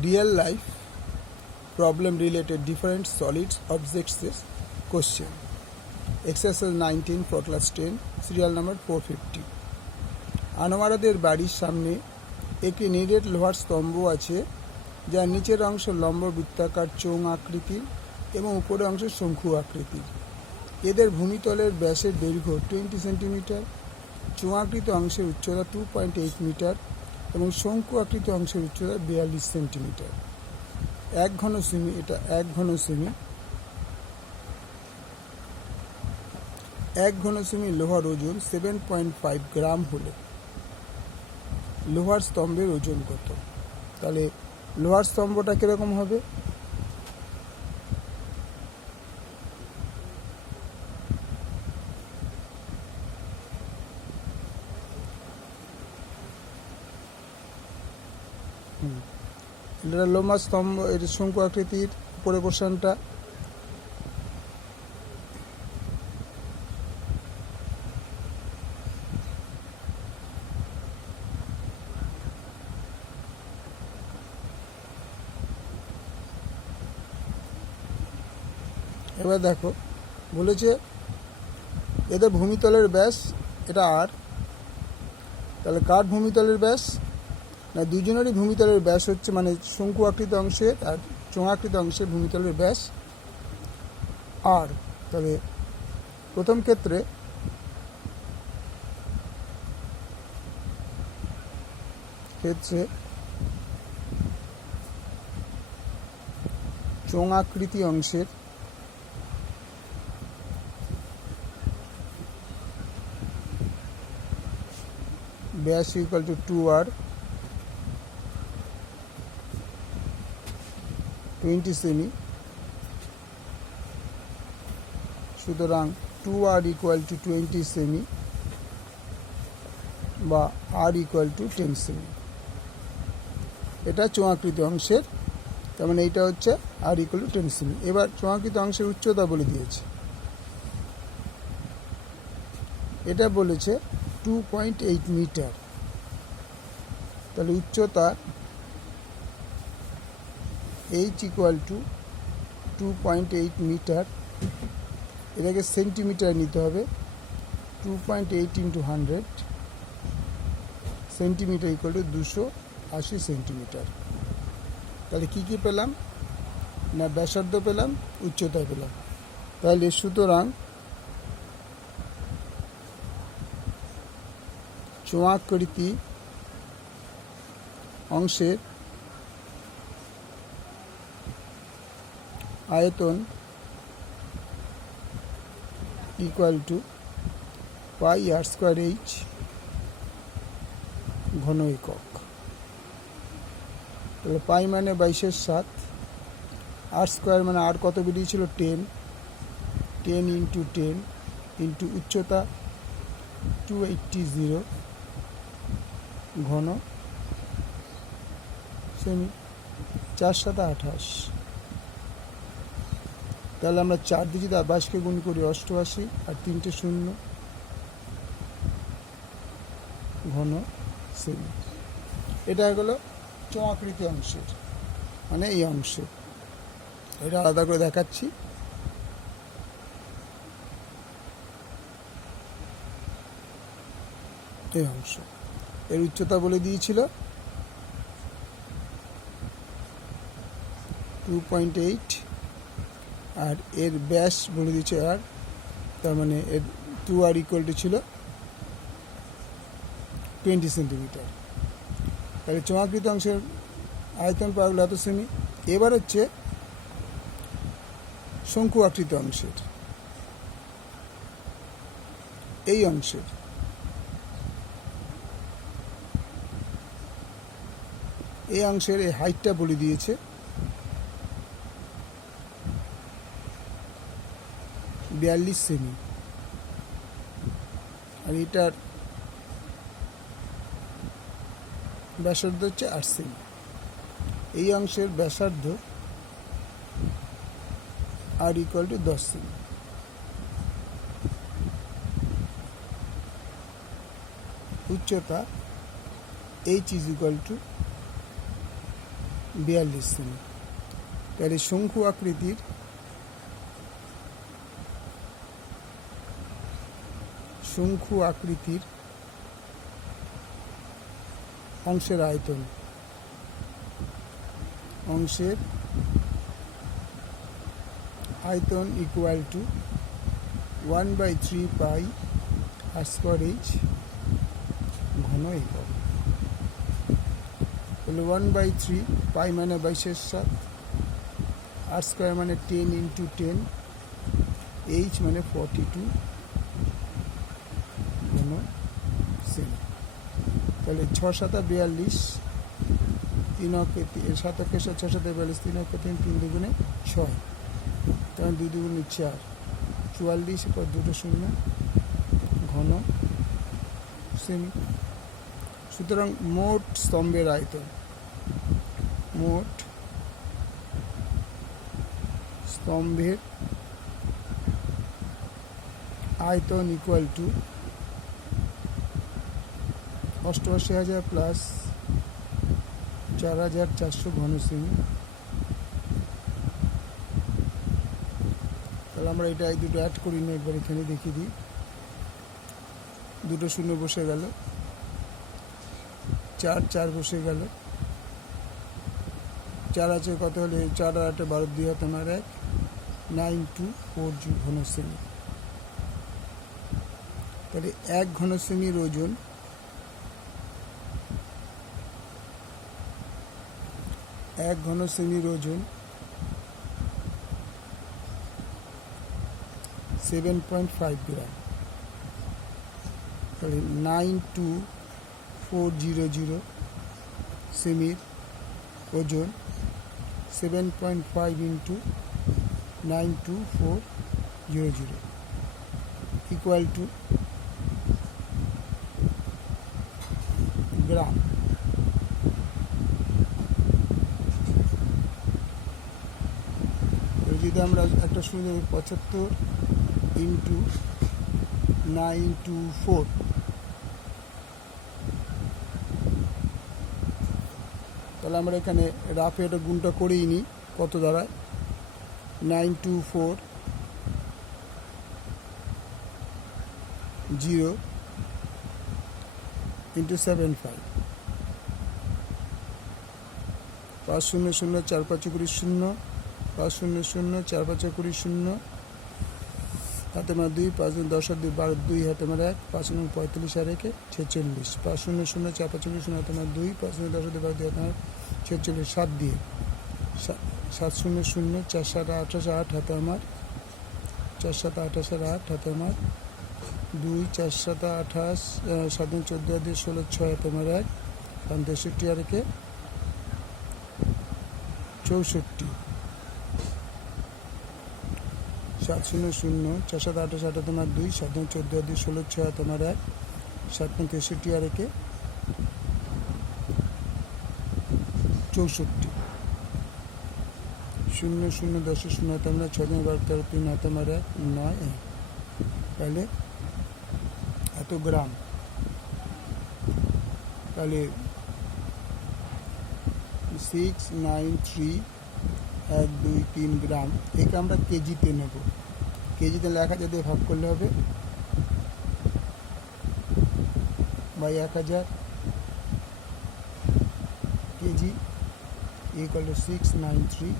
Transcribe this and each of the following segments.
real life problem related different solids objects question. Exercise 19 for class 10, serial number 450. আনোয়ারাদের বাড়ির সামনে একটি নিরেট লোহার স্তম্ভ আছে, যার নিচের অংশ লম্ব বৃত্তাকার চোঙ আকৃতির এবং উপরের অংশ শঙ্কু আকৃতির। এদের ভূমিতলের ব্যাসের দৈর্ঘ্য 20 সেন্টিমিটার, চোঙাকৃত অংশের উচ্চতা 2.8 মিটার এবং শঙ্কু আকৃত অংশের উচ্চতা 42 সেন্টিমিটার। এক ঘন সেমি, এটা এক ঘন সেমি, এক ঘন সেমি লোহার ওজন 7.5 গ্রাম হলে লোহার স্তম্ভের ওজন কত? তাহলে লোহার স্তম্ভটা কিরকম হবে? এটা লোহার স্তম্ভ, এর শঙ্কু আকৃতির, উপরে পোর্শনটা এবার দেখো বলেছে এদের ভূমিতলের ব্যাস, এটা আর, তাহলে কার ভূমিতলের ব্যাস? না, দুজনেরই ভূমিতলের ব্যাস হচ্ছে, মানে শঙ্কু আকৃত অংশের আর চোঙাকৃত অংশের ভূমিতলের ব্যাস আর। তবে প্রথম ক্ষেত্রে চোঙাকৃতি অংশের ব্যাস ইকুয়াল টু 2r, 20 সেমি। সুতরাং 2r ইকুয়াল টু 20 সেমি বা r ইকুয়াল টু 10 সেমি। এটা চোঙাকৃত অংশের, তার মানে এইটা হচ্ছে r ইকুয়াল টু 10 সেমি। এবার চোঙাকৃত অংশের উচ্চতা বলে দিয়েছে, এটা বলেছে 2.8 মিটার। তাহলে উচ্চতা h ইকুয়াল টু 2.8 মিটার, এটাকে সেন্টিমিটার নিতে হবে। 2.8 into 100 centimetre equal to 280 centimetre. তাহলে কী কী পেলাম? না, ব্যাসার্ধ পেলাম, উচ্চতা পেলাম। তাহলে সুতরাং চোঙাকৃতি অংশের আয়তন equal to pi r square h ঘন একক। তাহলে পাই মানে 22/7, আর স্কোয়ার মানে আর কত বেরিয়েছিল? 10 ইন্টু 10 ইন্টু উচ্চতা 280 ঘন সেমি, 4×7 28। তাহলে আমরা 4 দিয়ে যদি 22কে গুণ করি 88 আর 3টে 0 ঘন সেমি। এটা হলো চোঙাকৃতি অংশের, মানে এই অংশ। এটা আলাদা করে দেখাচ্ছি। এই অংশ, এর উচ্চতা বলে দিয়েছিল 2.8 আর এর ব্যাস বলে দিয়েছে আর, তার মানে এর 2r ইকুয়াল টু ছিল 20 সেন্টিমিটার। তাহলে চোঙাকৃত অংশের আয়তন পাওয়া গেল এত সেমি। এবার হচ্ছে শঙ্কু আকৃত অংশের, এই অংশের এই হাইটটা বলে দিয়েছে 42 সেমি, আর এটার ব্যাসার্ধ হচ্ছে 8 সেমি। এই অংশের ব্যাসার্ধ আর ইকুয়াল টু 10 সেমি। উচ্চতা h is equal to 42 semi. তাহলে শঙ্কু আকৃতির অংশের আয়তন ইকুয়াল টু 1/3 পাই r²h ঘন একক। তাহলে 1/3 পাই মানে 22/7, r² মানে 10 × 10, h মানে 42 ঘন সেমি। তাহলে 6 7 42, 3 অক্ষে 7 অক্ষে 6 7 42, 3 অক্ষে 3, 3 দুগুণে 6, তখন 2 দুগুণে 4, 44 পর 2 শূন্য ঘন সেমি। সুতরাং মোট স্তম্ভের আয়তন ইকুয়াল টু 88,000 প্লাস 4,400 ঘন সেমি। তাহলে আমরা এটা এই দুটো অ্যাড করি না, একবার এখানে দেখিয়ে দিই। 2 শূন্য বসে গেল, 4 4 বসে গেল, 4 আছে কত হলে 4 আর 8 12, 2 হাতে আমার 1, 9240 ঘন সেমি। তাহলে 1 ঘন সেমির ওজন 7.5 গ্রাম। তাহলে 92400 সেমির ওজন 7.5 × 92400 ইকুয়াল টু গ্রাম। যদি আমরা একটা সুন্দর 75 × 924, তাহলে আমরা এখানে রাফে এটা গুণটা করেই নিই, কত দাঁড়ায় 9240 × 75, 5 0 0 4 5 20 0, 5 0 0 4 5 20 0, হাতে মার 2, 5 10 আর 2 12, 2 হাতে মার 1, 5 9 45 আর 1 46, 5 0 0 4 5 20 0, হাতে মার 2, 5 9 10 আর 2 12, 2 হাতে মার 46, 7 দিয়ে 7 0 0 4 7 28 8, হাতে আমার 4 7 28 আর 8, হাতে আমার 2, 4 7 28, 7 14 আর 2 16, 6 হাতে মার 1, 63 আর 1 64, 7 0 0 4 7 28 8, তোমার 2, 7 14 আর 2 16, 6 তোমার 1, 7 63 আর 1 64, 0 0 10 0 তোমরা 6 12 13 3 হাতে মারে 9, তাহলে এত গ্রাম। তাহলে 693 গ্রাম, একে আমরা কেজিতে নেব। কেজিতে লেখা যদি ভাগ করলে হবে বাই 1000 কেজি ইকুয়াল টু 693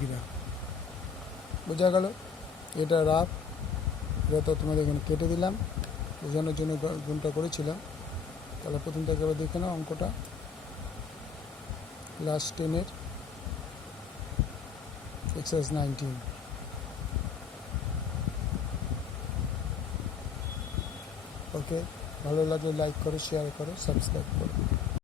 গ্রাম। বোঝা গেল? এটা রাফ, এটা তো তোমাদের এখানে কেটে দিলাম, বোঝানোর জন্য গুণটা করেছিলাম। তাহলে প্রথম থেকে আবার দেখে নাও অঙ্কটা, ক্লাস 10-এর এক্সারসাইজ 19। ওকে, ভালো লাগলে লাইক করো, শেয়ার করো, সাবস্ক্রাইব করো।